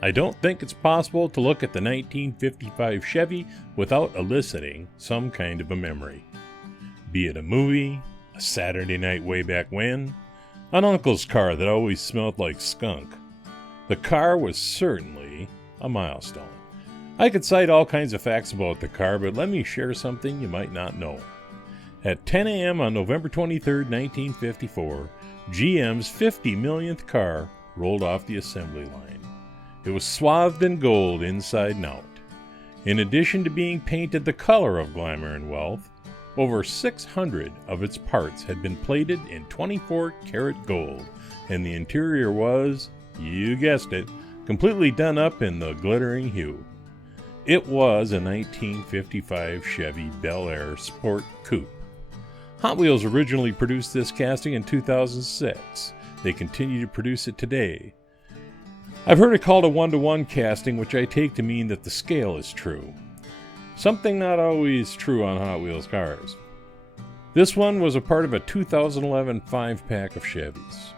I don't think it's possible to look at the 1955 Chevy without eliciting some kind of a memory. Be it a movie, a Saturday night way back when, an uncle's car that always smelled like skunk. The car was certainly a milestone. I could cite all kinds of facts about the car, but let me share something you might not know. At 10 a.m. on November 23, 1954, GM's 50 millionth car rolled off the assembly line. It was swathed in gold inside and out. In addition to being painted the color of glamour and wealth, over 600 of its parts had been plated in 24-karat gold, and the interior was, you guessed it, completely done up in the glittering hue. It was a 1955 Chevy Bel Air Sport Coupe. Hot Wheels originally produced this casting in 2006. They continue to produce it today. I've heard it called a 1-to-1 casting, which I take to mean that the scale is true. Something not always true on Hot Wheels cars. This one was a part of a 2011 5-pack of Chevys.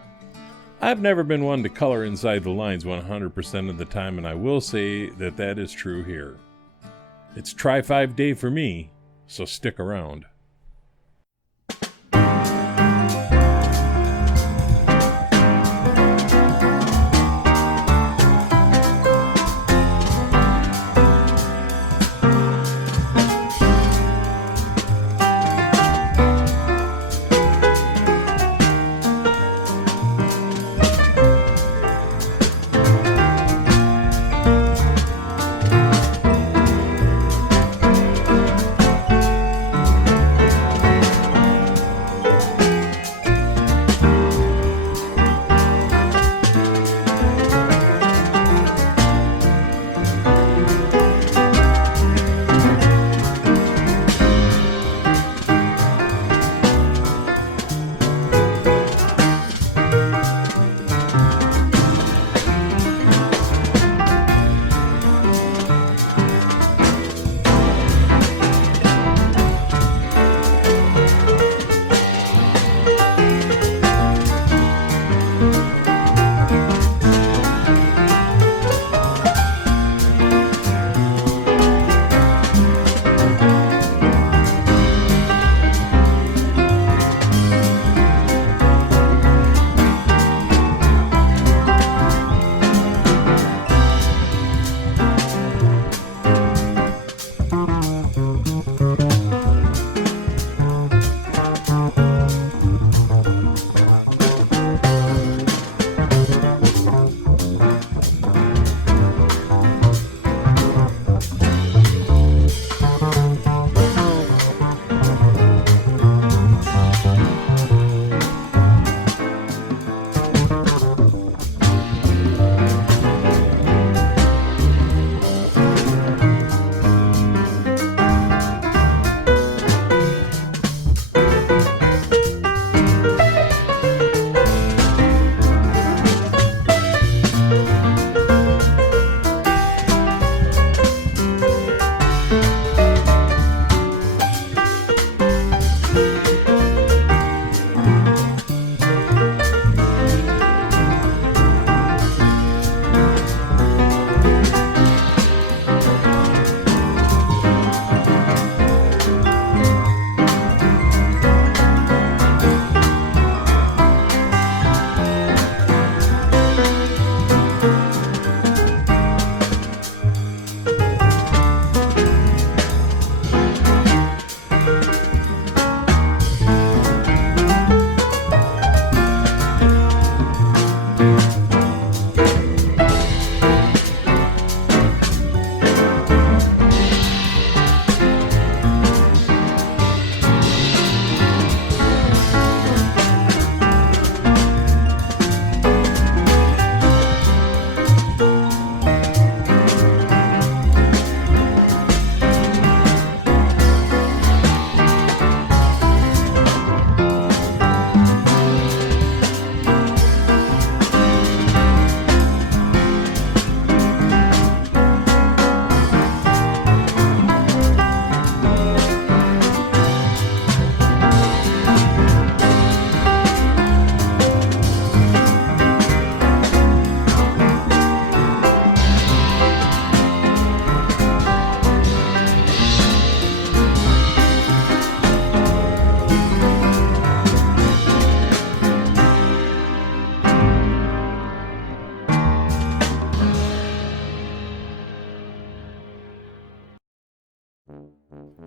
I've never been one to color inside the lines 100% of the time, and I will say that that is true here. It's Try 5 Day for me, so stick around.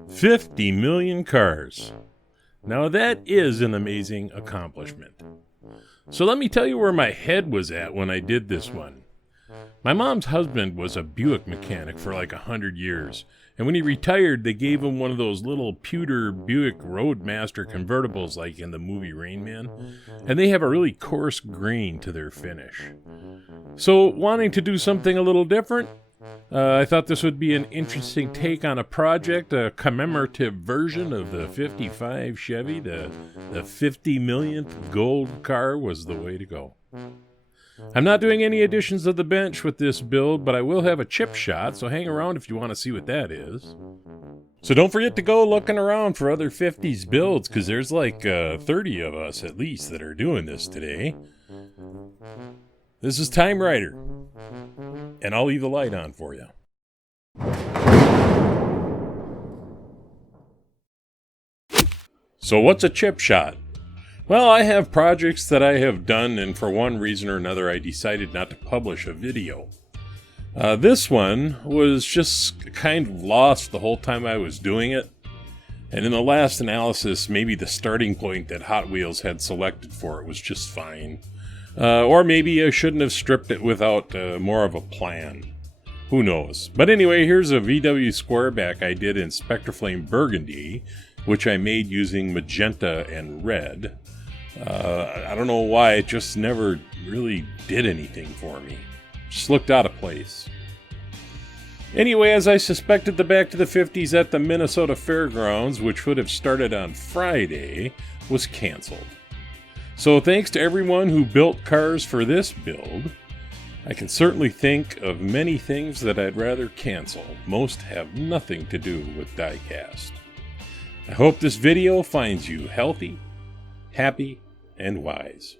50 million cars. Now that is an amazing accomplishment. So let me tell you where my head was at when I did this one. My mom's husband was a Buick mechanic for like 100 years, and when he retired, they gave him one of those little pewter Buick Roadmaster convertibles like in the movie Rain Man, and they have a really coarse grain to their finish. So, wanting to do something a little different, I thought this would be an interesting take on a project, a commemorative version of the 55 Chevy. The 50 millionth gold car was the way to go. I'm not doing any additions of the bench with this build, but I will have a chip shot, so hang around if you want to see what that is. So don't forget to go looking around for other 50s builds, because there's like 30 of us at least that are doing this today. This is TimeRider, and I'll leave the light on for you. So what's a chip shot? Well, I have projects that I have done, and for one reason or another I decided not to publish a video. This one was just kind of lost the whole time I was doing it, and in the last analysis, maybe the starting point that Hot Wheels had selected for it was just fine. Or maybe I shouldn't have stripped it without more of a plan. Who knows? But anyway, here's a VW Squareback I did in Spectraflame Burgundy, which I made using magenta and red. I don't know why, it just never really did anything for me. Just looked out of place. Anyway, as I suspected, the Back to the 50s at the Minnesota Fairgrounds, which would have started on Friday, was canceled. So thanks to everyone who built cars for this build. I can certainly think of many things that I'd rather cancel. Most have nothing to do with diecast. I hope this video finds you healthy, happy, and wise.